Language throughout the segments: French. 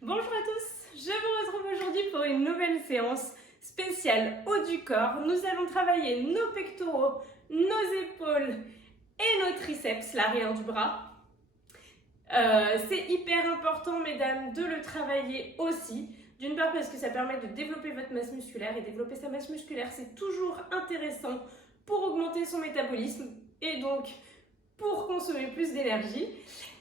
Bonjour à tous, je vous retrouve aujourd'hui pour une nouvelle séance spéciale haut du corps. Nous allons travailler nos pectoraux, nos épaules et nos triceps, l'arrière du bras. C'est hyper important, mesdames, de le travailler aussi. D'une part parce que ça permet de développer votre masse musculaire, et développer sa masse musculaire, c'est toujours intéressant pour augmenter son métabolisme et donc pour consommer plus d'énergie.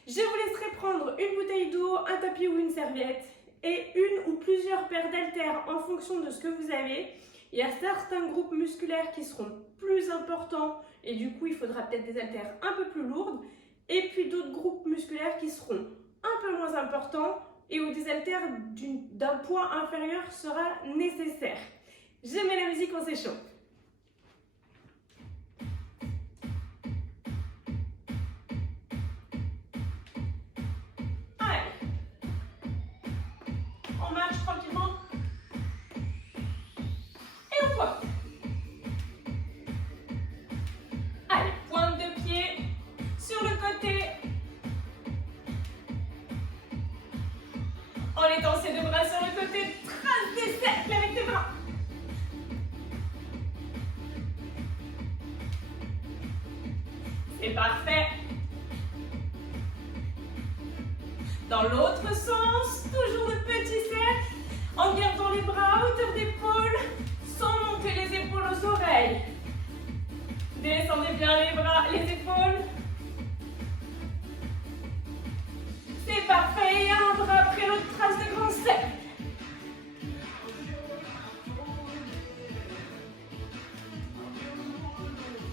Je vous laisserai prendre une bouteille d'eau, un tapis ou une serviette et une ou plusieurs paires d'haltères en fonction de ce que vous avez. Il y a certains groupes musculaires qui seront plus importants et du coup il faudra peut-être des haltères un peu plus lourdes, et puis d'autres groupes musculaires qui seront un peu moins importants et où des haltères d'un poids inférieur sera nécessaire. Je mets la musique, on s'échauffe. On marche tranquillement et on pointe. Allez, pointe de pied sur le côté. En étendant ses deux bras sur le côté, trace des cercles avec tes bras. C'est parfait. Dans l'autre sens, toujours de petits cercles, en gardant les bras à hauteur d'épaule, sans monter les épaules aux oreilles. Descendez bien les bras, les épaules. C'est parfait, et un bras après l'autre, trace de grands cercles.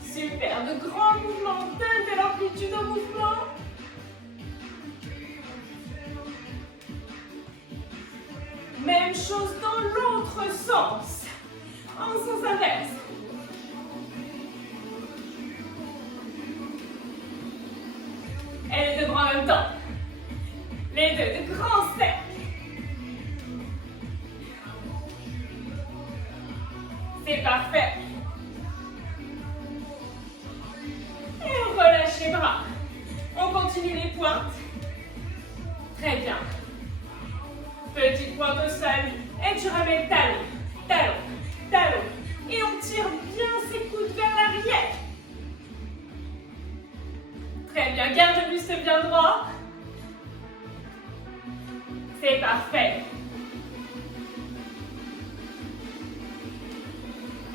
Super, de grands mouvements, donne de l'amplitude au mouvement. Même chose dans l'autre sens, en sens inverse. Et les deux bras en même temps. Les deux, de grands cercles. C'est parfait. Et on relâche les bras. On continue les pointes. Très bien. Petite pointe au sol. Et tu ramènes talon, talon, talon. Et on tire bien ses coudes vers l'arrière. Très bien. Garde le buste bien droit. C'est parfait.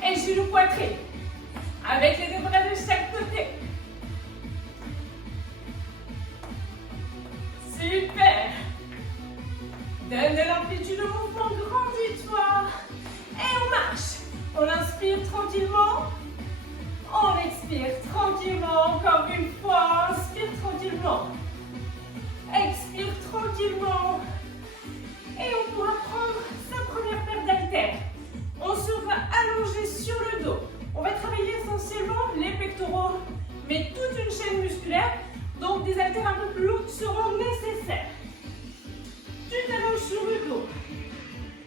Et genou poitrine. Avec les deux bras de chaque côté. Super. Donne de l'amplitude au mouvement, grandis-toi. Et on marche. On inspire tranquillement. On expire tranquillement. Encore une fois. Inspire tranquillement. Expire tranquillement. Et on pourra prendre sa première paire d'haltères. On se va allonger sur le dos. On va travailler essentiellement les pectoraux, mais toute une chaîne musculaire. Donc des haltères un peu plus lourdes seront nécessaires. Tu t'allonges sur le dos.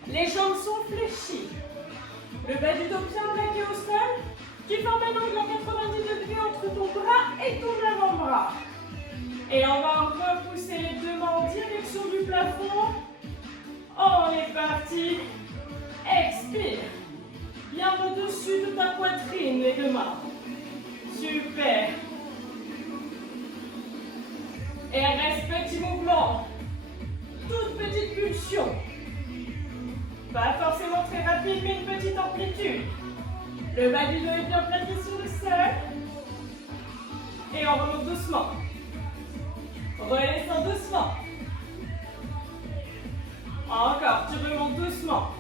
Les jambes sont fléchies. Le bas du dos bien plaqué au sol. Tu formes un angle à 90 degrés entre ton bras et ton avant-bras. Et on va repousser les deux mains en direction du plafond. On est parti. Expire. Bien au-dessus de ta poitrine, les deux mains. Super. Et reste petit mouvement. Toute petite pulsion. Pas forcément très rapide, mais une petite amplitude. Le bas du dos est bien plaqué sur le sol. Et on remonte doucement. Redescends doucement. Encore, tu remontes doucement.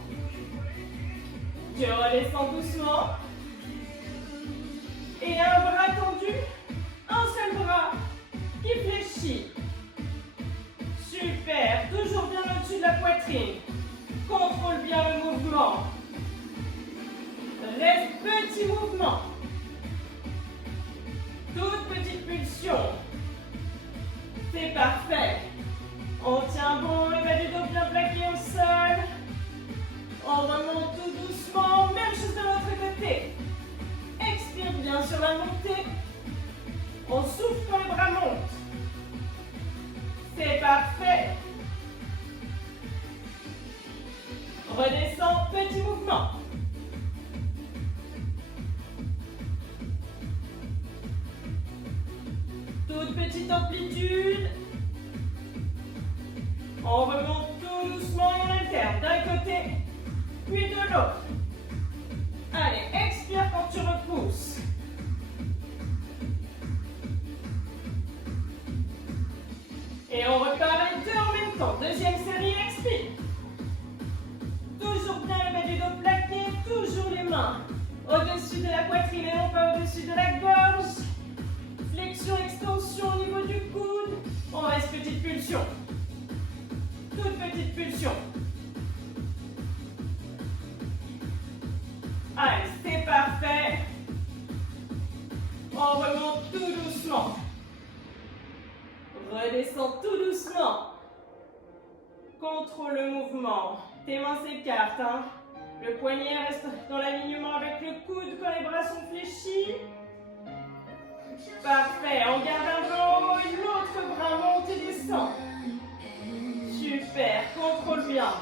Tu redescends doucement. Et un bras tendu, un seul bras qui fléchit. Super, toujours bien au-dessus de la poitrine. Contrôle bien le mouvement. Reste petit mouvement. Toute petite pulsion. C'est parfait. On tient bon, le bas du dos bien plaqué au sol. On remonte tout doucement, même chose de l'autre côté. Expire bien sur la montée. On souffle quand les bras montent. C'est parfait. remonte tout doucement et on alterne d'un côté, puis de l'autre. Allez, expire quand tu repousses. Et on repart les deux en même temps. Deuxième série, expire. Toujours bien le bas du dos plaqué, toujours les mains au-dessus de la poitrine et non pas au-dessus de la gorge. Flexion, extension au niveau du coude. On reste petite pulsion. Toute petite pulsion. Allez, c'est parfait. On remonte tout doucement. Redescends tout doucement. Contrôle le mouvement. Tes mains s'écartent. Hein. Le poignet reste dans l'alignement avec le coude quand les bras sont fléchis. Parfait. On garde un bras en haut et l'autre bras monte et descend. Super. Contrôle bien.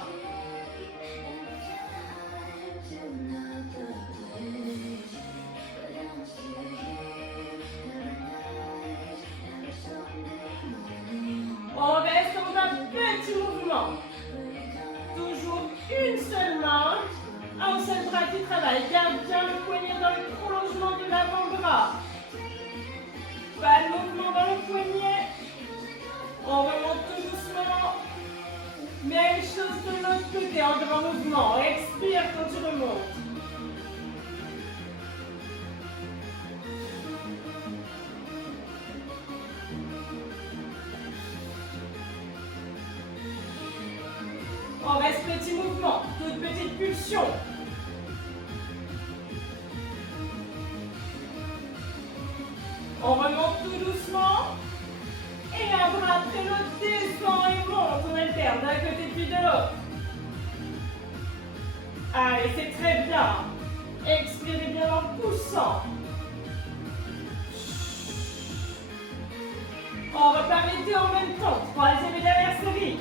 On reste dans un petit mouvement. Toujours une seule main, un seul bras qui travaille. Garde bien le poignet dans le prolongement de l'avant-bras. Pas de mouvement dans le poignet. On remonte tout doucement. Même chose de l'autre côté, en grand mouvement. Expire quand tu remontes. On reste petit mouvement, toute petite pulsion. On remonte tout doucement. Et un bras après l'autre descend et monte. On alterne d'un côté puis de l'autre. Allez, c'est très bien. Expirez bien en poussant. On repart les deux en même temps. Troisième et dernière série.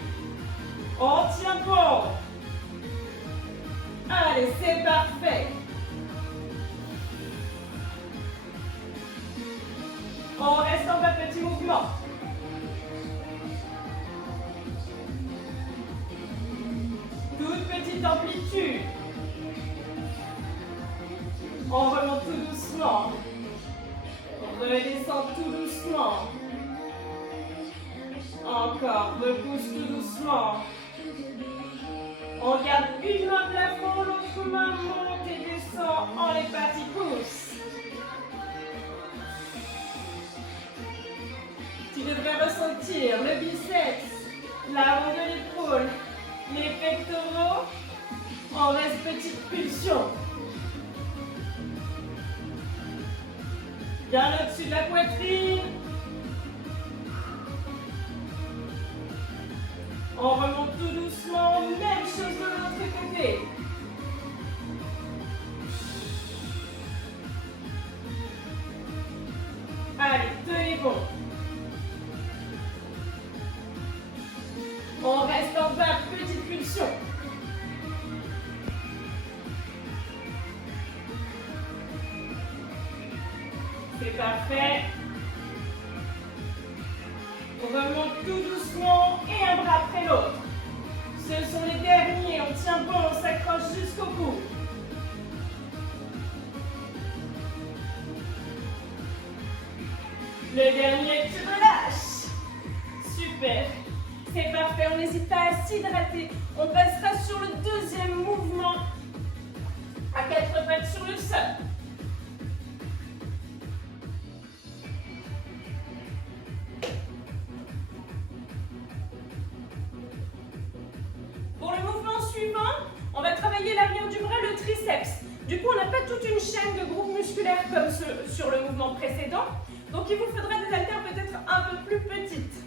On tient bon. Allez, c'est parfait. On reste en bas, petit mouvement. Toute petite amplitude. On remonte tout doucement. On redescend tout doucement. Encore, repousse tout doucement. On garde une main plafond, l'autre main monte et descend en les parties pouces. Tu devrais ressentir le biceps, l'avant de l'épaule, les pectoraux. On reste petite pulsion. Bien au-dessus de la poitrine. On remonte tout doucement, même chose de l'autre côté. Allez, tenez bon. On reste en bas, petite pulsion. C'est parfait. On remonte tout doucement et un bras après l'autre. Ce sont les derniers. On tient bon, on s'accroche jusqu'au bout. Le dernier, tu relâches. Super. C'est parfait. On n'hésite pas à s'hydrater. On passera sur le deuxième mouvement à 4 pattes sur le sol. Pour le mouvement suivant, on va travailler l'arrière du bras, le triceps. Du coup, on n'a pas toute une chaîne de groupes musculaires comme sur le mouvement précédent. Donc, il vous faudra des haltères peut-être un peu plus petites.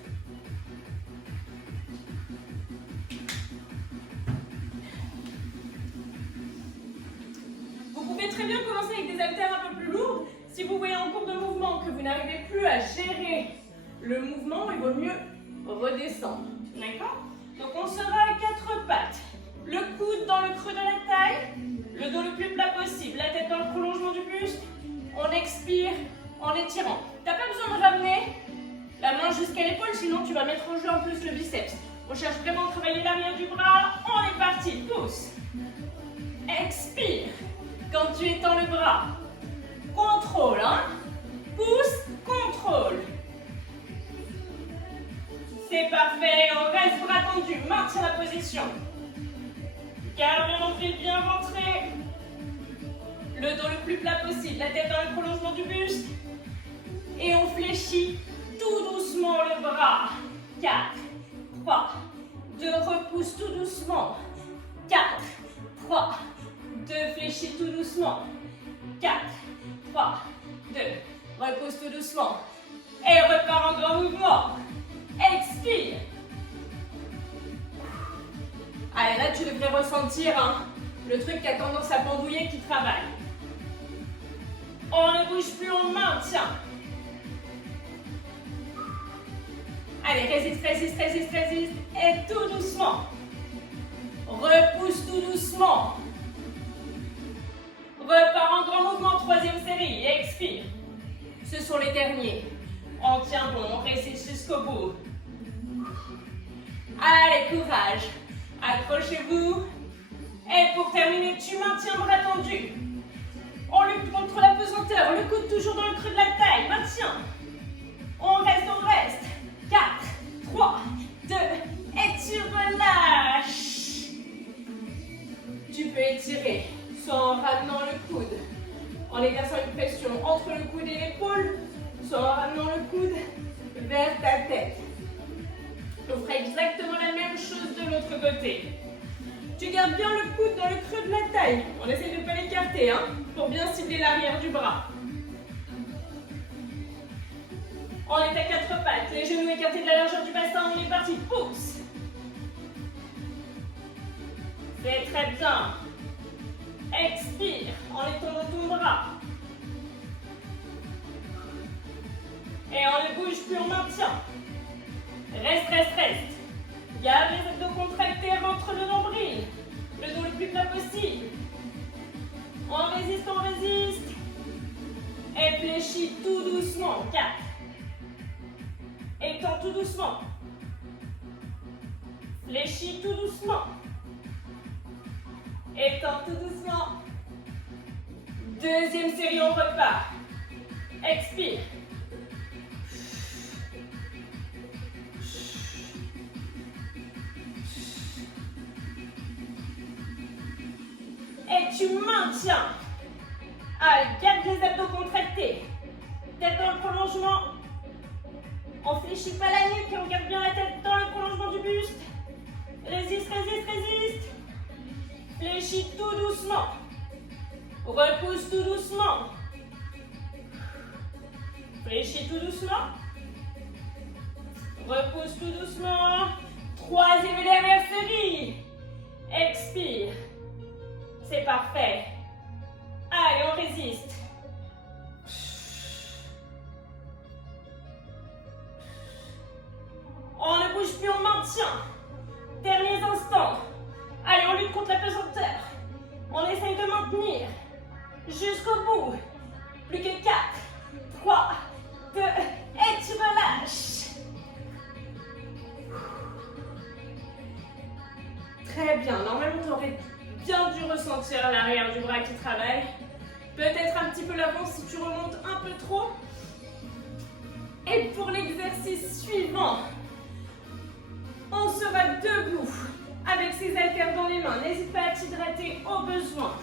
Vous pouvez très bien commencer avec des haltères un peu plus lourds. Si vous voyez en cours de mouvement que vous n'arrivez plus à gérer le mouvement, il vaut mieux redescendre. D'accord? Donc, on sera à 4 pattes. Le coude dans le creux de la taille, le dos le plus plat possible, la tête dans le prolongement du buste. On expire en étirant. Tu n'as pas besoin de ramener la main jusqu'à l'épaule, sinon tu vas mettre en jeu en plus le biceps. On cherche vraiment à travailler l'arrière du bras. On est parti, pousse. Expire. Quand tu étends le bras, contrôle, hein. Pousse, contrôle. C'est parfait, on reste bras tendus, maintiens la position. Garde bien l'entrée, bien ventré. Le dos le plus plat possible, la tête dans le prolongement du buste. Et on fléchit tout doucement le bras. 4, 3, 2, repousse tout doucement. 4, 3, 2, fléchis tout doucement. 4, 3, 2, repousse tout doucement. Et repars en grand mouvement. Expire. Allez, là, tu devrais ressentir le truc qui a tendance à pendouiller qui travaille. On ne bouge plus, on maintient. Allez, résiste, résiste, résiste, résiste. Et tout doucement. Repousse tout doucement. Repars en grand mouvement, troisième série. Expire. Ce sont les derniers. On tient bon, on résiste jusqu'au bout. Allez, courage. Accrochez-vous. Et pour terminer, tu maintiens bras tendu. On lutte contre la pesanteur. Le coude toujours dans le creux de la taille. Maintiens. On reste, on reste. 4, 3, 2, et tu relâches. Tu peux étirer, soit en ramenant le coude, en exerçant une pression entre le coude et l'épaule, soit en ramenant le coude vers ta tête. On fera exactement la même chose de l'autre côté. Tu gardes bien le coude dans le creux de la taille. On essaie de ne pas l'écarter, pour bien cibler l'arrière du bras. On est à 4 pattes, les genoux écartés de la largeur du bassin, on est parti, pousse. C'est très bien. Expire en étendant ton bras. Et on ne bouge plus, on maintient. Reste, reste, reste. Garde les abdos contractés, rentre le nombril. Le dos le plus plat possible. On résiste, on résiste. Et fléchis tout doucement. 4. Étends tout doucement. Fléchis tout doucement. Étends tout doucement. Deuxième série, on repart. Expire. Et tu maintiens. Allez, garde les abdos contractés. Tête dans le prolongement. On ne fléchit pas la nuque et on garde bien la tête dans le prolongement du buste. Résiste, résiste, résiste. Fléchis tout doucement. Repousse tout doucement. Fléchis tout doucement. Repousse tout doucement. Troisième et dernière série. Expire. C'est parfait. Allez, on résiste. On ne bouge plus, on maintient. Derniers instants. Allez, on lutte contre la pesanteur. On essaye de maintenir jusqu'au bout. Plus que 4, 3, 2, et tu relâches. Très bien. Normalement, tu aurais bien dû ressentir l'arrière du bras qui travaille. Peut-être un petit peu l'avant si tu remontes un peu trop. Et pour l'exercice suivant, on sera debout avec ses haltères dans les mains. N'hésite pas à t'hydrater au besoin.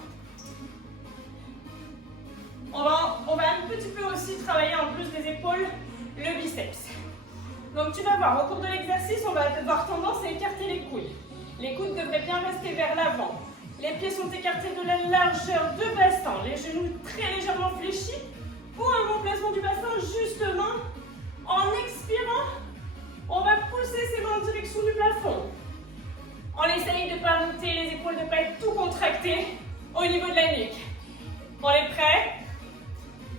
On va un petit peu aussi travailler en plus des épaules le biceps. Donc tu vas voir, au cours de l'exercice, on va avoir tendance à écarter les couilles. Les coudes devraient bien rester vers l'avant. Les pieds sont écartés de la largeur de bassin. Les genoux très légèrement fléchis pour un bon placement du bassin, justement. En expirant, on va pousser ses mains en direction du plafond. On essaye de ne pas monter les épaules, de ne pas être tout contracté au niveau de la nuque. On est prêt?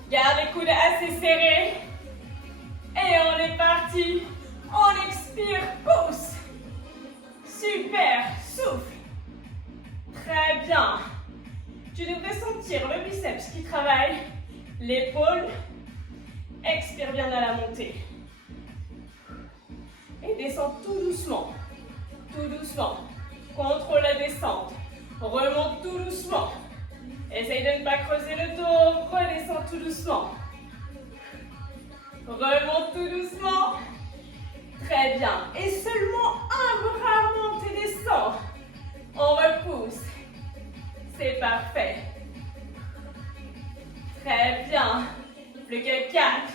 Garde les coudes assez serrés. Et on est parti. On expire, pousse. Super, souffle. Très bien. Tu devrais sentir le biceps qui travaille, l'épaule. Expire bien à la montée. Et descends tout doucement. tout doucement. Contrôle la descente. Remonte tout doucement. Essaye de ne pas creuser le dos. Redescends tout doucement. Remonte tout doucement. Très bien. Et seulement un bras monte et descend. On repousse. C'est parfait. Très bien. Plus que 4.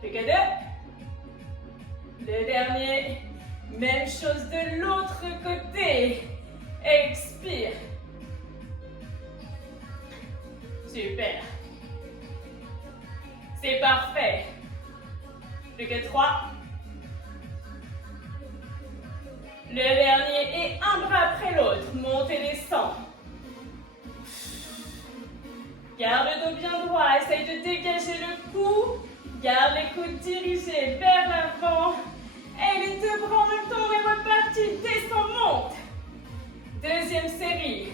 Plus que 2. Le dernier. Même chose de l'autre côté. Expire. Super. C'est parfait. Plus que 3. Le dernier et un bras après l'autre. Monte et descend. Garde le dos bien droit. Essaye de dégager le cou. Garde les coudes dirigés vers l'avant. Et les deux bras en même temps. On est reparti. Descend, monte. Deuxième série.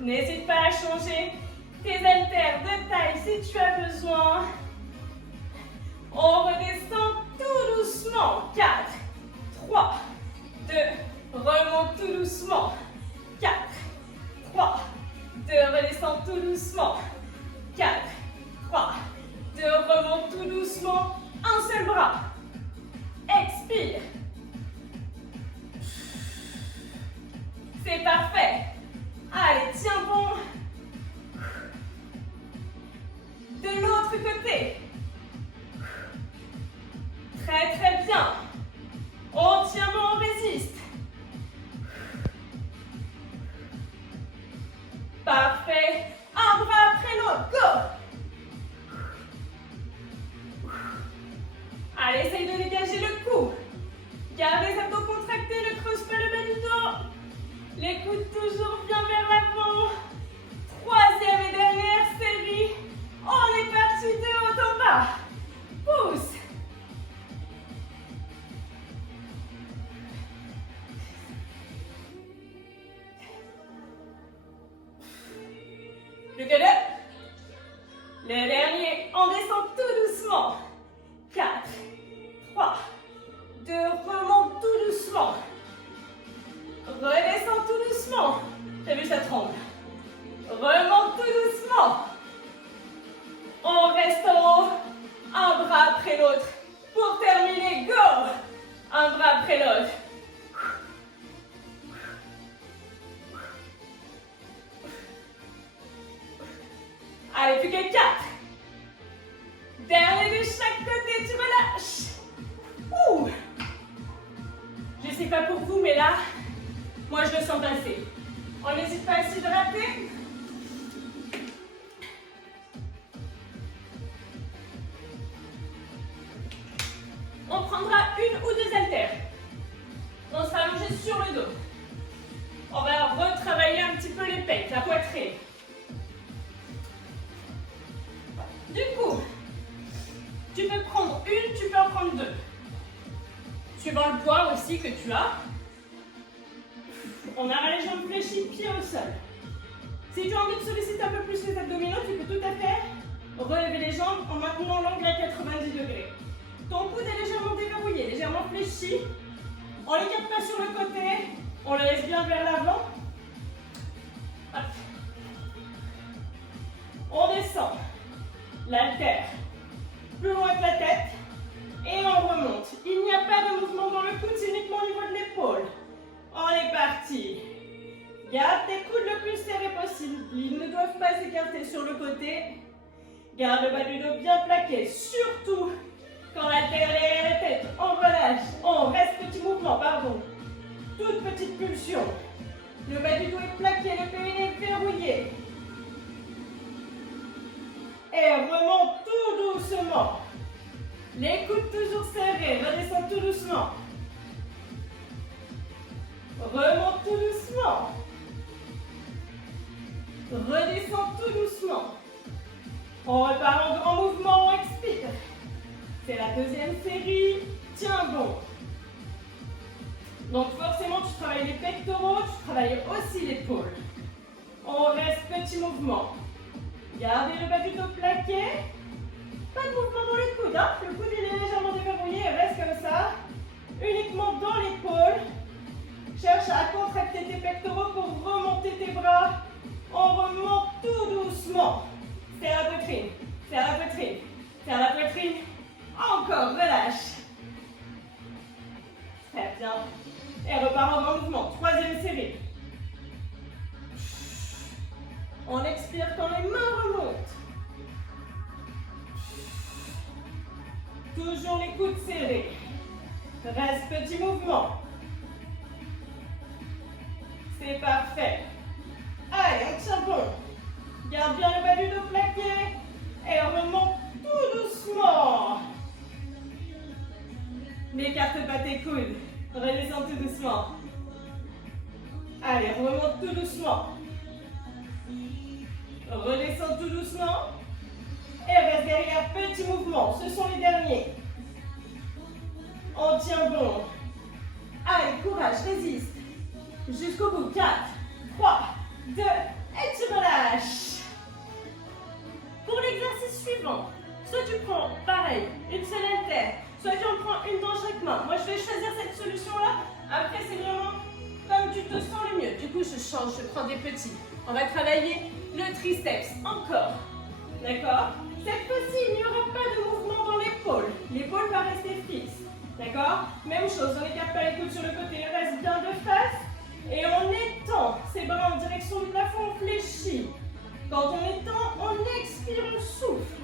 N'hésite pas à changer tes haltères de taille si tu as besoin. On redescend tout doucement. 4, 3, 2, remonte tout doucement. 4, 3, 2, redescend tout doucement. 4, 3, 2, remonte tout doucement. Un seul bras. Expire. C'est parfait. Allez, tiens bon. De l'autre côté. Très très bien. On tient bon, on résiste. Parfait. Un bras après l'autre. Go. Allez, essaye de dégager le cou. Garde les abdos contractés, ne creuse pas le bas du dos. Les coudes toujours bien vers l'avant. Troisième et dernière série. On est parti de haut en bas. Pousse. Plus que 2. Le dernier, on descend tout doucement. 4, 3, 2, remonte tout doucement. Redescends tout doucement. T'as vu, ça tremble. Remonte tout doucement. On reste en haut. Un bras après l'autre. Pour terminer, go. Un bras après l'autre. Allez, plus que 4. Dernier de chaque côté, tu relâches. Ouh. Je sais pas pour vous, mais là, moi je le sens passer. On n'hésite pas à s'hydrater. On prendra une ou deux haltères. On sera allongé sur le dos. On va retravailler un petit peu les pecs, la poitrine. Du coup, tu peux prendre une, tu peux en prendre deux. Suivant le poids aussi que tu as. On a les jambes fléchies, pieds au sol. Si tu as envie de solliciter un peu plus les abdominaux, tu peux tout à fait relever les jambes en maintenant l'angle à 90 degrés. Ton coude est légèrement déverrouillé, légèrement fléchi. On ne les garde pas sur le côté, on les laisse bien vers l'avant. On descend l'haltère plus loin que la tête et on remonte. Il n'y a pas de mouvement dans le coude, c'est uniquement au niveau de l'épaule. On est parti. Garde tes coudes le plus serrés possible. Ils ne doivent pas s'écarter sur le côté. Garde le bas du dos bien plaqué. Surtout quand l'haltère est derrière la tête. On relâche. On reste petit mouvement, pardon. Toute petite pulsion. Le bas du dos est plaqué, le périnée est verrouillé. Et remonte tout doucement. Les coudes toujours serrés. Redescends tout doucement. Remonte tout doucement. Redescends tout doucement. On repart en grand mouvement, on expire. C'est la deuxième série. Tiens bon. Donc forcément, tu travailles les pectoraux, tu travailles aussi l'épaule. On reste petit mouvement. Gardez le bas du dos plaqué. Pas de mouvement dans le coude, hein. Le coude il est légèrement déverrouillé. Très bien. Et repart en grand mouvement. Troisième série. On expire quand les mains remontent. Toujours les coudes serrés. Reste petit mouvement. C'est parfait. Allez, on tient bon. Garde bien le bas du dos plaqué. Et on remonte tout doucement. N'écarte pas tes coudes. Redescends tout doucement. Allez, remonte tout doucement. Redescends tout doucement. Et reste derrière, petit mouvement. Ce sont les derniers. On tient bon. Allez, courage, résiste. Jusqu'au bout. 4, 3, 2, et tu relâches. Pour l'exercice suivant, soit tu prends, pareil, une seule haltère, soit tu en prends une dans chaque main. Moi, je vais choisir cette solution-là. Après, c'est vraiment comme tu te sens le mieux. Du coup, je change, je prends des petits. On va travailler le triceps. Encore. D'accord? Cette fois-ci, il n'y aura pas de mouvement dans l'épaule. L'épaule va rester fixe. D'accord? Même chose, on n'écarte pas les coudes sur le côté, reste bien de face. Et on étend ses bras en direction du plafond, on fléchit. Quand on étend, on expire, on souffle.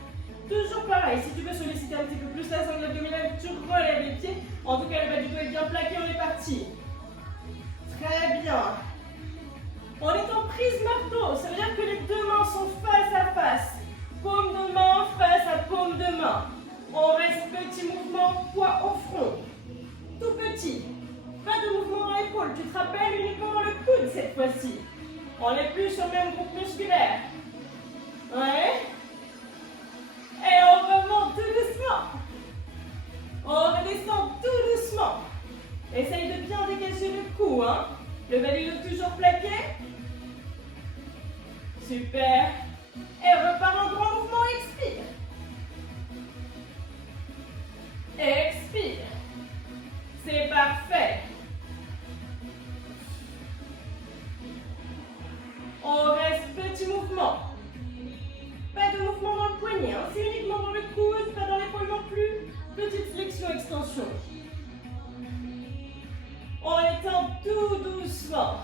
Toujours pareil, si tu veux solliciter un petit peu plus la zone abdominale, tu relèves les pieds. En tout cas, le bas du dos est bien plaqué, on est parti. Très bien. On est en prise marteau, ça veut dire que les deux mains sont face à face. Paume de main face à paume de main. On reste petit mouvement, poids au front. Tout petit. Pas de mouvement dans l'épaule. Tu te rappelles uniquement dans le coude cette fois-ci. On n'est plus sur le même groupe musculaire. Ouais. Et on remonte tout doucement. On redescend tout doucement. Essaye de bien dégager le cou. Hein. Le bas du dos toujours plaqué. Super. Et repart en grand mouvement, expire. Expire. C'est parfait. On reste petit mouvement. Pas de mouvement dans le poignet, hein. C'est uniquement dans le coude, pas dans l'épaule non plus. Petite flexion, extension. On étend tout doucement.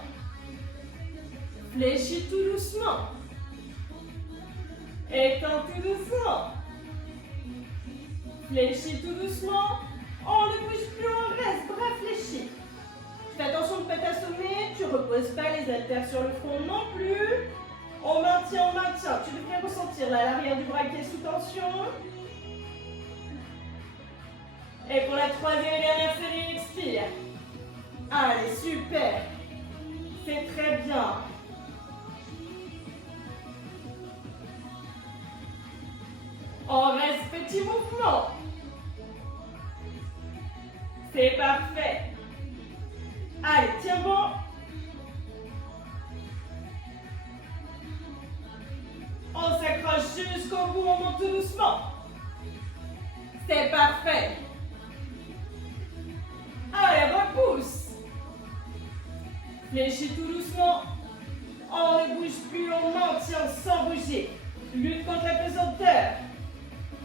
Fléchis tout doucement. Étends tout doucement. Fléchis tout doucement. On ne bouge plus, on reste, bras fléchis. Fais attention de ne pas t'assommer. Tu ne reposes pas les haltères sur le front non plus. On maintient, on maintient. Tu devrais ressentir là l'arrière du bras qui est sous tension. Et pour la troisième et dernière série, expire. Allez, super. C'est très bien. On reste petit mouvement. C'est parfait. Allez, tiens bon. On s'accroche jusqu'au bout, on monte tout doucement. C'est parfait. Allez, repousse. Fléchis tout doucement. On ne bouge plus, on maintient sans bouger. Lutte contre la pesanteur.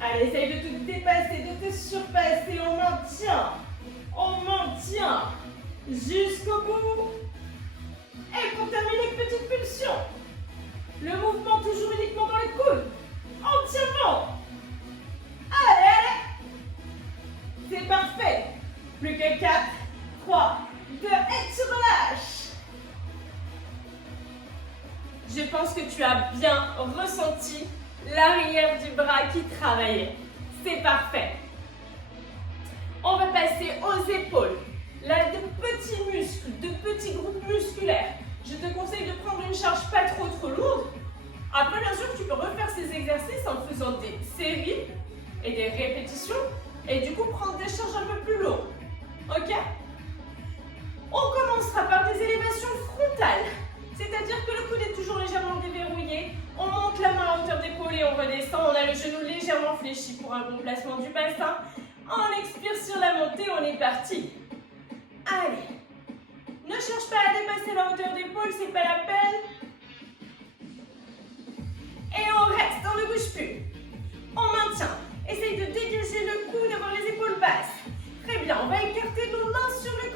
Allez, essaye de te dépasser, de te surpasser. On maintient. On maintient. Jusqu'au bout. Et pour terminer, petite pulsion. Le mouvement toujours uniquement dans les coudes. Entièrement. Allez, allez. C'est parfait. Plus que 4, 3, 2, et tu relâches. Je pense que tu as bien ressenti l'arrière du bras qui travaillait. C'est parfait. On va passer aux épaules. Là, de petits muscles, de petits groupes musculaires. Je te conseille de prendre une charge pas trop lourde. Après, bien sûr, tu peux refaire ces exercices en faisant des séries et des répétitions. Et du coup, prendre des charges un peu plus lourdes. Ok? On commencera par des élévations frontales. C'est-à-dire que le coude est toujours légèrement déverrouillé. On monte la main à hauteur d'épaule et on redescend. On a le genou légèrement fléchi pour un bon placement du bassin. On expire sur la montée, on est parti. Allez. Ne cherche pas à dépasser la hauteur d'épaule, c'est pas la peine. Et on reste, on ne bouge plus. On maintient. Essaye de dégager le cou, d'avoir les épaules basses. Très bien, on va écarter nos mains sur le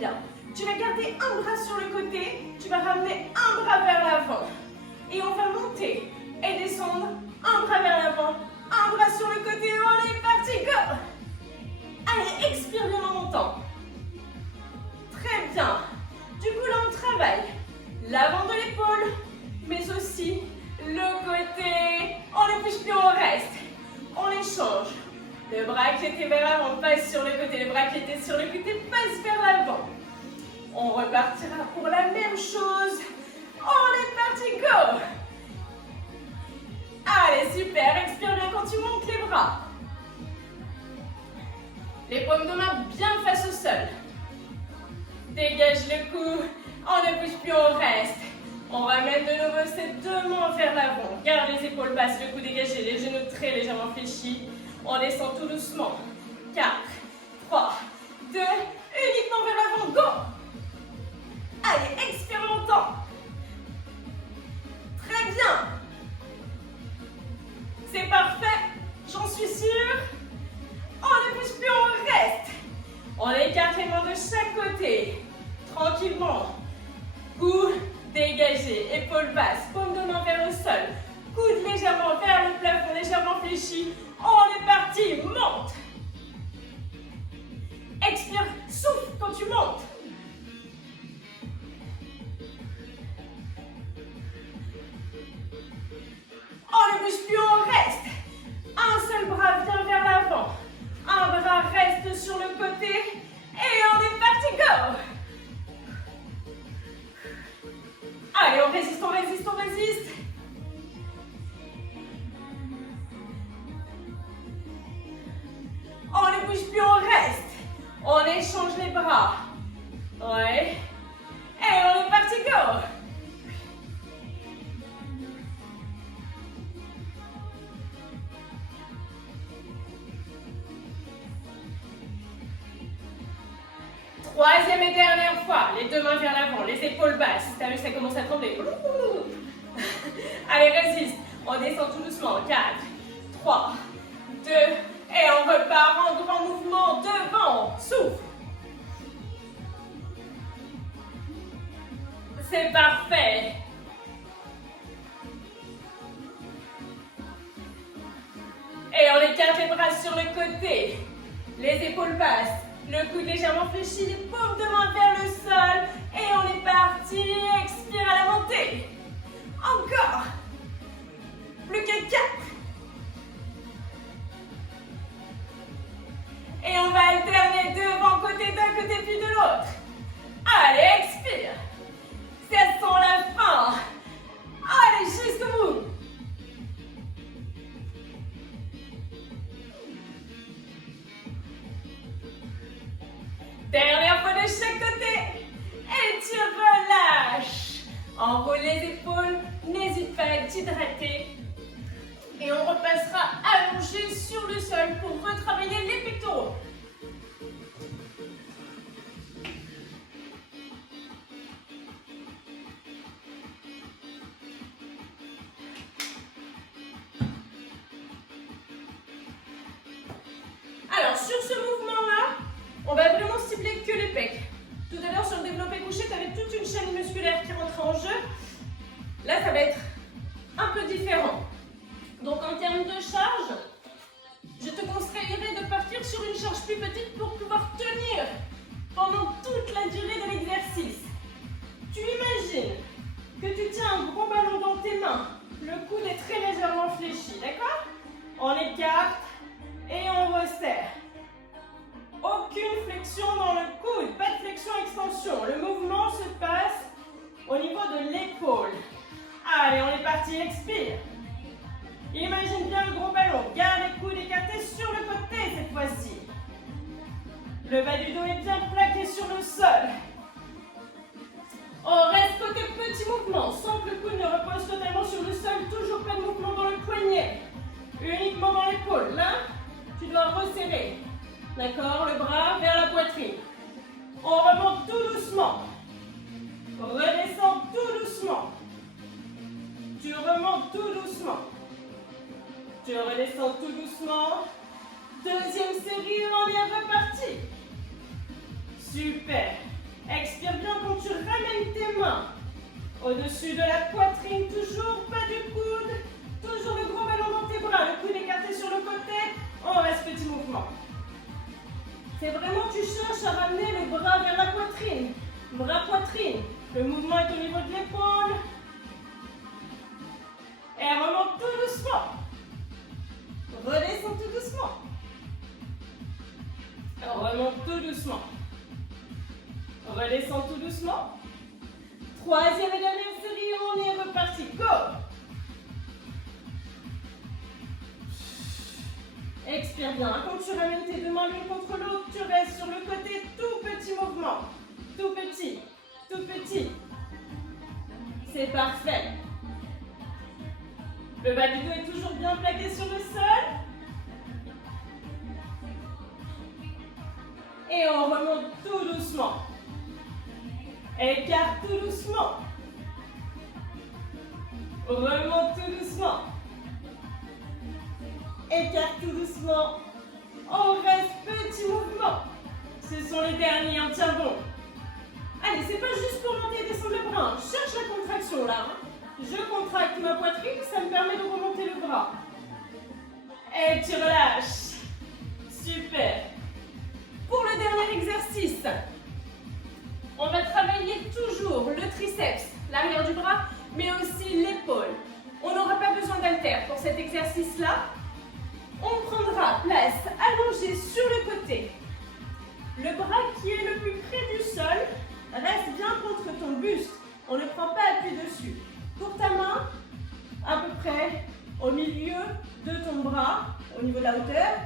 bien. Tu vas garder un bras sur le côté, tu vas ramener un bras vers l'avant. Et on va monter et descendre, un bras vers l'avant, un bras sur le côté, on est parti, go! Allez, expire bien en montant. Très bien. Du coup, là, on travaille l'avant de l'épaule, mais aussi le côté. On ne bouge plus, on reste. On échange. Le bras qui était vers l'avant passe sur le côté, le bras qui était sur le côté passe vers l'avant. On repartira pour la même chose. On est parti, go! Allez, super. Expire bien quand tu montes les bras. Les paumes de main bien face au sol. Dégage le cou. On ne bouge plus, on reste. On ramène de nouveau ces deux mains vers l'avant. Garde les épaules basses, le cou dégagé, les genoux très légèrement fléchis. On descend tout doucement. 4, 3, 2, uniquement vers l'avant. Go! Allez, expire longtemps. Très bien. C'est parfait. J'en suis sûre. On ne bouge plus, on reste. On écarte les mains de chaque côté. Tranquillement. Cou dégagé, épaules basses, paume de main vers le sol. Coude légèrement vers le plafond, légèrement fléchi. On est parti, monte. Expire, souffle quand tu montes. On ne bouge plus, on reste. Un seul bras vient vers l'avant. Un bras reste sur le côté. Et on est parti, go! Allez, on résiste, on résiste, on résiste. On ne bouge plus, on reste. On échange les bras. Ouais. Et on est parti, go! Troisième et dernière fois, les deux mains vers l'avant, les épaules basses. T'as vu, ça commence à trembler. Allez, résiste. On descend tout doucement. 4, 3, 2, et on repart en grand mouvement devant. Souffle. C'est parfait. Et on écarte les bras sur le côté. Les épaules basses. Le coude légèrement fléchi, les paumes de main vers le sol. Et on est parti. Expire à la montée. Encore. Plus que 4. Et on va alterner devant, côté d'un côté puis de l'autre. Allez, expire. Ça sent la fin. Allez, jusqu'au bout. Dernière fois de chaque côté. Et tu relâches. Enroule les épaules. N'hésite pas à t'hydrater. Et on repassera allongé sur le sol pour retravailler les pectoraux. Alors, sur ce mouvement-là, on va vraiment cibler que les pecs. Tout à l'heure, sur le développé couché, tu avais toute une chaîne musculaire qui rentrait en jeu. Là, ça va être un peu différent. Donc, en termes de charge, je te conseillerais de partir sur une charge plus petite pour pouvoir tenir pendant toute la durée de l'exercice. Tu imagines que tu tiens un gros ballon dans tes mains. Le coude est très légèrement fléchi, d'accord? On écarte et on resserre. Aucune flexion dans le coude, pas de flexion-extension. Le mouvement se passe au niveau de l'épaule. Allez, on est parti, expire. Imagine bien le gros ballon. Garde les coudes écartés sur le côté cette fois-ci. Le bas du dos est bien plaqué sur le sol. On reste côté petit mouvement, sans que le coude ne repose totalement sur le sol. Toujours pas de mouvement dans le poignet. Uniquement dans l'épaule. Là, tu dois resserrer. D'accord, le bras vers la poitrine. On remonte tout doucement. Redescends tout doucement. Tu remontes tout doucement. Tu redescends tout doucement. Deuxième série, on est reparti. Super. Expire bien quand tu ramènes tes mains au-dessus de la poitrine, toujours pas du coude, toujours le gros ballon dans tes bras, le coude écarté sur le côté, on reste petit mouvement. C'est vraiment, tu cherches à ramener le bras vers la poitrine, bras-poitrine, le mouvement est au niveau de l'épaule, et remonte tout doucement, redescends tout doucement, remonte tout doucement, redescends tout doucement. Troisième et dernière série, on est reparti. Go! Expire bien. Quand tu ramènes tes deux mains l'une contre l'autre, tu restes sur le côté. Tout petit mouvement. Tout petit. Tout petit. C'est parfait. Le bas du dos est toujours bien plaqué sur le sol. Et on remonte tout doucement. Écarte tout doucement. Remonte tout doucement. Écarte tout doucement. On reste petit mouvement. Ce sont les derniers, on tient bon. Allez, c'est pas juste pour monter et descendre le bras. Cherche la contraction là. Je contracte ma poitrine, ça me permet de remonter le bras. Et tu relâches. Super. Pour le dernier exercice, on va travailler toujours le triceps, l'arrière du bras, mais aussi l'épaule. On n'aura pas besoin d'haltères pour cet exercice-là. On prendra place allongée sur le côté. Le bras qui est le plus près du sol reste bien contre ton buste. On ne prend pas appui dessus. Pour ta main, à peu près au milieu de ton bras, au niveau de la hauteur.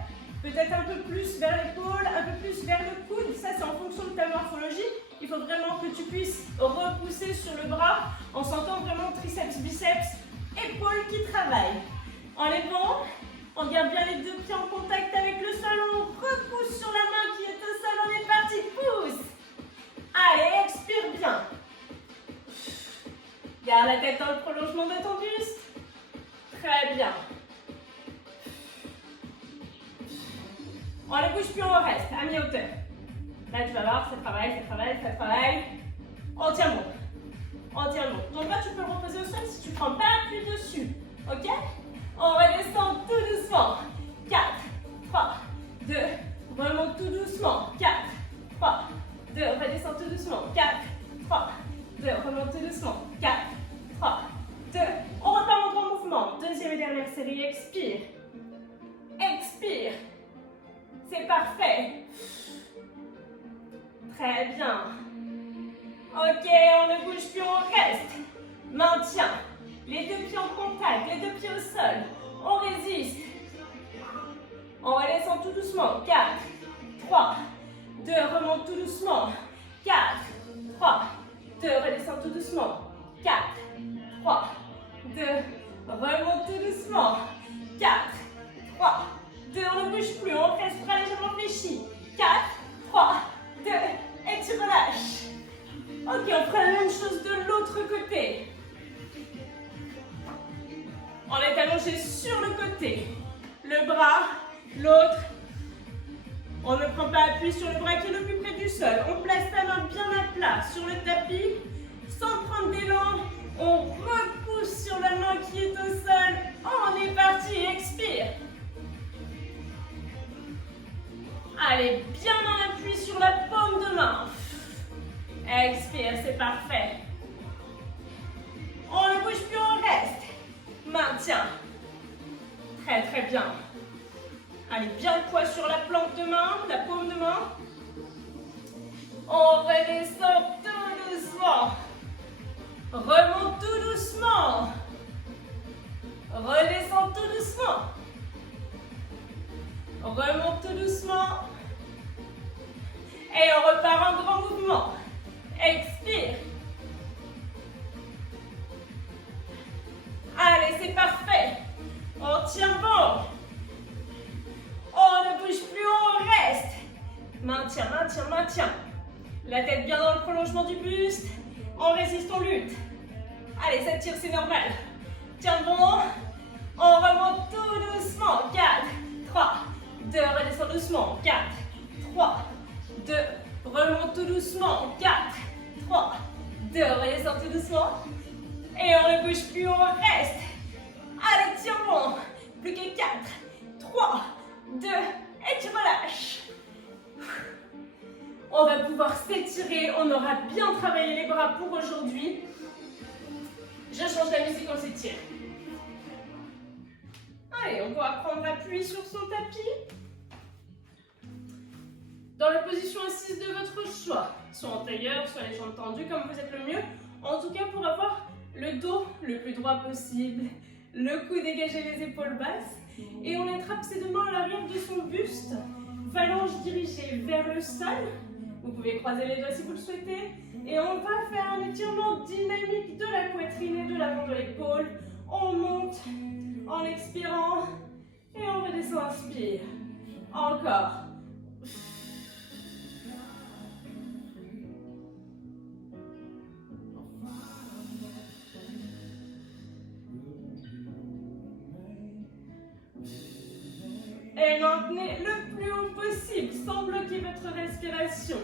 Peut-être un peu plus vers l'épaule, un peu plus vers le coude. Ça, c'est en fonction de ta morphologie. Il faut vraiment que tu puisses repousser sur le bras en sentant vraiment triceps, biceps, épaules qui travaillent. En levant, on garde bien les deux pieds en contact avec le sol. On repousse sur la main qui est au sol. On est parti, pousse. Allez, expire bien. Garde la tête dans le prolongement de ton buste. Très bien. On ne bouge plus, on reste à mi-hauteur. Là, tu vas voir, ça travaille, ça travaille, ça travaille. On tient bon. On tient bon. Donc là, tu peux le reposer au sol si tu ne prends pas appui dessus. Ok? On redescend tout doucement. 4, 3, 2, remonte tout doucement. 4, 3, 2, redescend tout doucement. 4, 3, 2, remonte tout doucement. 4, 3, 2, on repart en grand mouvement. Deuxième et dernière série, expire. Expire. C'est parfait. Très bien. Ok, on ne bouge plus, on reste. Maintien. Les deux pieds en contact, les deux pieds au sol. On résiste. On redescend tout doucement. 4, 3, 2, remonte tout doucement. 4, 3, 2, redescend tout doucement. 4, 3, 2, remonte tout doucement. 4, 3, 2, on ne bouge plus, on reste bras légèrement fléchis. 4, 3, 2, et tu relâches. Ok, on fera la même chose de l'autre côté. On est allongé sur le côté. Le bras, l'autre. On ne prend pas appui sur le bras qui est le plus près du sol. On place ta main bien à plat sur le tapis. Sans prendre d'élan, on repousse sur la main qui est au sol. On est parti, expire. Allez, bien en appui sur la paume de main. Expire, c'est parfait. On ne bouge plus, on reste. Maintien. Très très bien. Allez, bien le poids sur la planque de main, la paume de main. On redescend tout doucement. Remonte tout doucement. Redescend tout doucement. Remonte tout doucement. Et on repart en grand mouvement. Expire. Allez, c'est parfait. On tient bon. On ne bouge plus, on reste. Maintien, maintien, maintien. La tête bien dans le prolongement du buste. On résiste, on lutte. Allez, ça tire, c'est normal. Tiens bon. On remonte tout doucement. 4, 3, 2, redescend doucement. 4, 3, 2, Remonte tout doucement. 4, 3, 2, redescends tout doucement. Et on ne bouge plus, on reste. Allez, tiens bon. Plus que 4, 3, 2, et tu relâches. On va pouvoir s'étirer, on aura bien travaillé les bras pour aujourd'hui. Je change la musique, on s'étire. Allez, on pourra prendre appui sur son tapis. Dans la position assise de votre choix, soit en tailleur, soit les jambes tendues, comme vous êtes le mieux. En tout cas, pour avoir le dos le plus droit possible, le cou dégagé, les épaules basses. Et on attrape ses deux mains à l'arrière de son buste, phalange dirigée vers le sol. Vous pouvez croiser les doigts si vous le souhaitez. Et on va faire un étirement dynamique de la poitrine et de l'avant de l'épaule. On monte en expirant et on redescend, inspire. Encore. Et maintenez le plus haut possible sans bloquer votre respiration.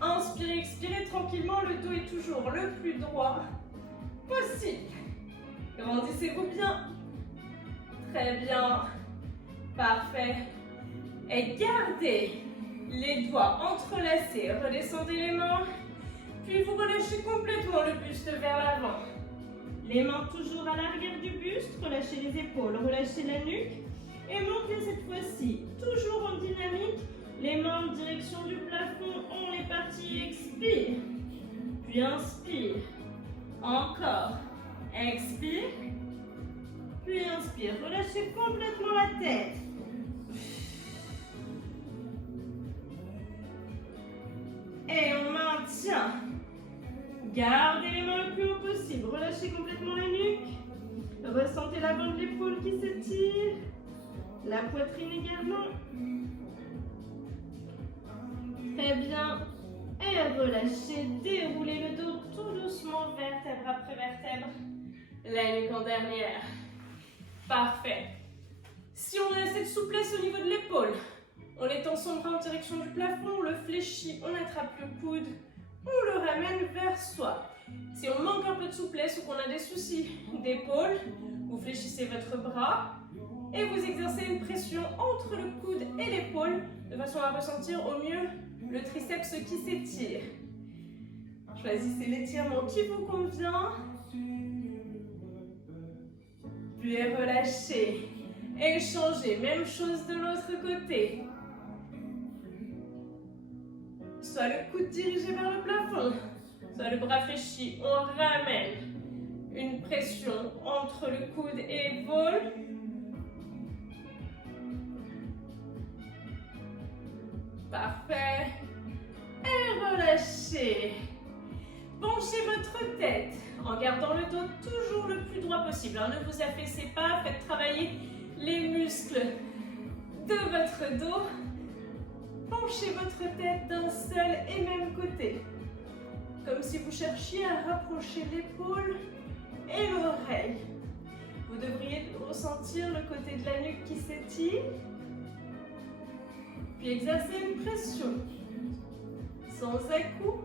Inspirez, expirez tranquillement, le dos est toujours le plus droit possible. Grandissez-vous bien. Très bien. Parfait. Et gardez les doigts entrelacés. Redescendez les mains. Puis vous relâchez complètement le buste vers l'avant. Les mains toujours à l'arrière du buste. Relâchez les épaules, relâchez la nuque. Et montez cette fois-ci, toujours en dynamique, les mains en direction du plafond, on est parti, expire, puis inspire, encore, expire, puis inspire, relâchez complètement la tête. Et on maintient, gardez les mains le plus haut possible, relâchez complètement la nuque, ressentez l'avant de l'épaule qui s'étire. La poitrine également. Très bien. Et relâchez, déroulez le dos tout doucement, vertèbre après vertèbre. La nuque en dernière. Parfait. Si on a cette souplesse au niveau de l'épaule, on étend son bras en direction du plafond, on le fléchit, on attrape le coude, on le ramène vers soi. Si on manque un peu de souplesse ou qu'on a des soucis d'épaule, vous fléchissez votre bras. Et vous exercez une pression entre le coude et l'épaule de façon à ressentir au mieux le triceps qui s'étire. Choisissez l'étirement qui vous convient. Puis relâchez. Échangez. Même chose de l'autre côté. Soit le coude dirigé vers le plafond, soit le bras fléchi. On ramène une pression entre le coude et l'épaule. Parfait. Et relâchez. Penchez votre tête en gardant le dos toujours le plus droit possible. Ne vous affaissez pas, faites travailler les muscles de votre dos. Penchez votre tête d'un seul et même côté. Comme si vous cherchiez à rapprocher l'épaule et l'oreille. Vous devriez ressentir le côté de la nuque qui s'étire. Puis exercez une pression, sans à-coups,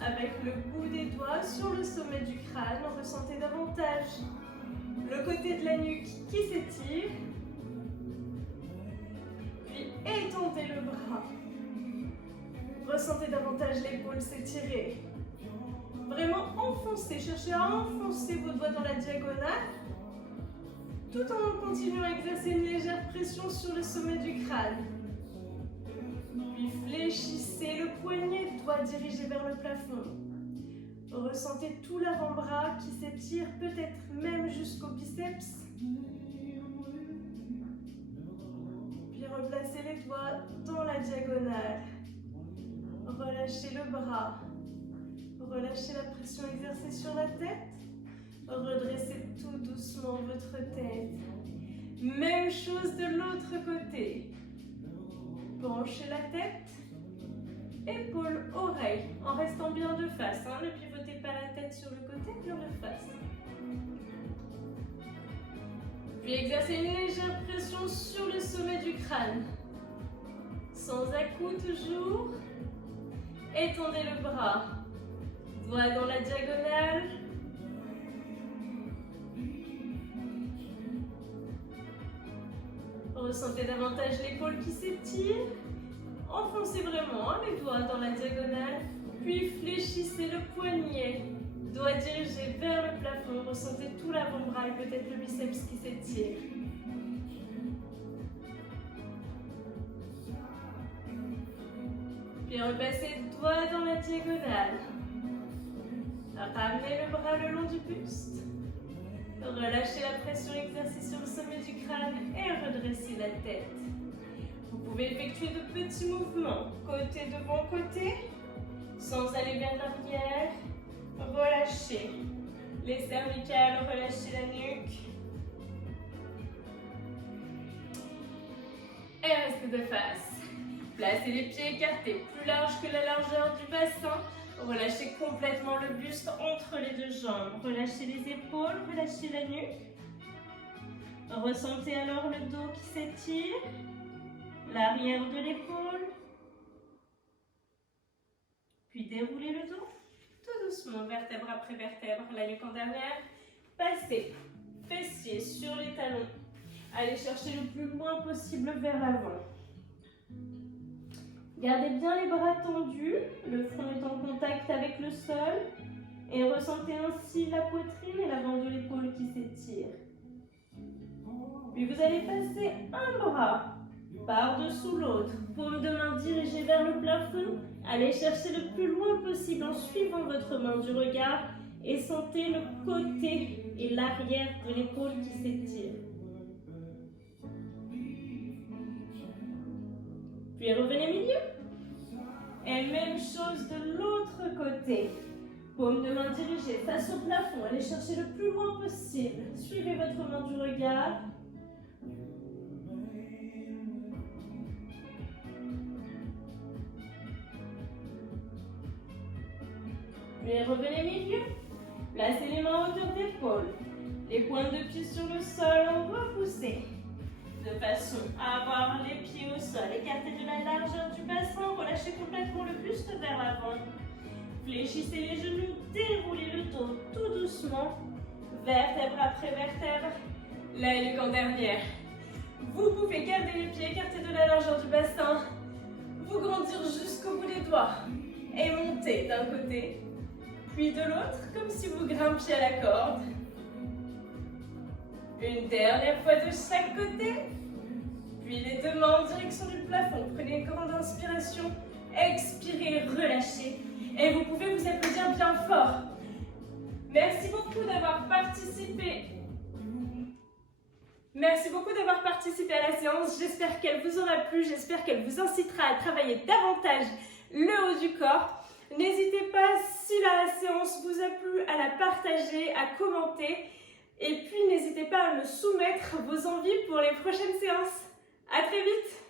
avec le bout des doigts sur le sommet du crâne. Ressentez davantage le côté de la nuque qui s'étire. Puis étendez le bras. Ressentez davantage l'épaule s'étirer. Vraiment enfoncez, cherchez à enfoncer vos doigts dans la diagonale, tout en continuant à exercer une légère pression sur le sommet du crâne. Puis fléchissez le poignet, doigt dirigé vers le plafond. Ressentez tout l'avant-bras qui s'étire, peut-être même jusqu'au biceps. Puis replacez les doigts dans la diagonale. Relâchez le bras. Relâchez la pression exercée sur la tête. Redressez tout doucement votre tête. Même chose de l'autre côté. Penchez la tête, épaule, oreille, en restant bien de face. Ne pivotez pas la tête sur le côté, bien de face. Puis exercez une légère pression sur le sommet du crâne. Sans à-coups toujours. Étendez le bras. Doigt dans la diagonale. Ressentez davantage l'épaule qui s'étire. Enfoncez vraiment les doigts dans la diagonale. Puis fléchissez le poignet. Doigt dirigé vers le plafond. Ressentez tout l'avant-bras et peut-être le biceps qui s'étire. Puis repassez doigt dans la diagonale. Ramenez le bras le long du buste. Relâchez la pression exercée sur le sommet du crâne et redressez la tête. Vous pouvez effectuer de petits mouvements, côté devant côté, sans aller vers l'arrière. Relâchez les cervicales, relâchez la nuque. Et restez de face. Placez les pieds écartés, plus larges que la largeur du bassin. Relâchez complètement le buste entre les deux jambes. Relâchez les épaules, relâchez la nuque. Ressentez alors le dos qui s'étire, l'arrière de l'épaule. Puis déroulez le dos, tout doucement, vertèbre après vertèbre, la nuque en dernière. Passez fessiers sur les talons. Allez chercher le plus loin possible vers l'avant. Gardez bien les bras tendus, le front est en contact avec le sol et ressentez ainsi la poitrine et l'avant de l'épaule qui s'étire. Puis vous allez passer un bras par-dessous l'autre, paume de main dirigée vers le plafond. Allez chercher le plus loin possible en suivant votre main du regard et sentez le côté et l'arrière de l'épaule qui s'étire. Puis revenez milieu. Et même chose de l'autre côté. Paume de main dirigée face au plafond. Allez chercher le plus loin possible. Suivez votre main du regard. Puis revenez milieu. Placez les mains à hauteur d'épaule. Les pointes de pied sur le sol, repoussez. De façon à avoir les pieds au sol, écartés de la largeur du bassin, relâchez complètement le buste vers l'avant. Fléchissez les genoux, déroulez le dos tout doucement, vertèbre après vertèbre, la nuque en dernière. Vous pouvez garder les pieds écartés de la largeur du bassin, vous grandir jusqu'au bout des doigts et monter d'un côté, puis de l'autre, comme si vous grimpiez à la corde. Une dernière fois de chaque côté. Puis les deux mains en direction du plafond. Prenez une grande inspiration. Expirez, relâchez. Et vous pouvez vous applaudir bien fort. Merci beaucoup d'avoir participé. Merci beaucoup d'avoir participé à la séance. J'espère qu'elle vous aura plu. J'espère qu'elle vous incitera à travailler davantage le haut du corps. N'hésitez pas, si la séance vous a plu, à la partager, à commenter. Et puis, n'hésitez pas à me soumettre vos envies pour les prochaines séances. À très vite!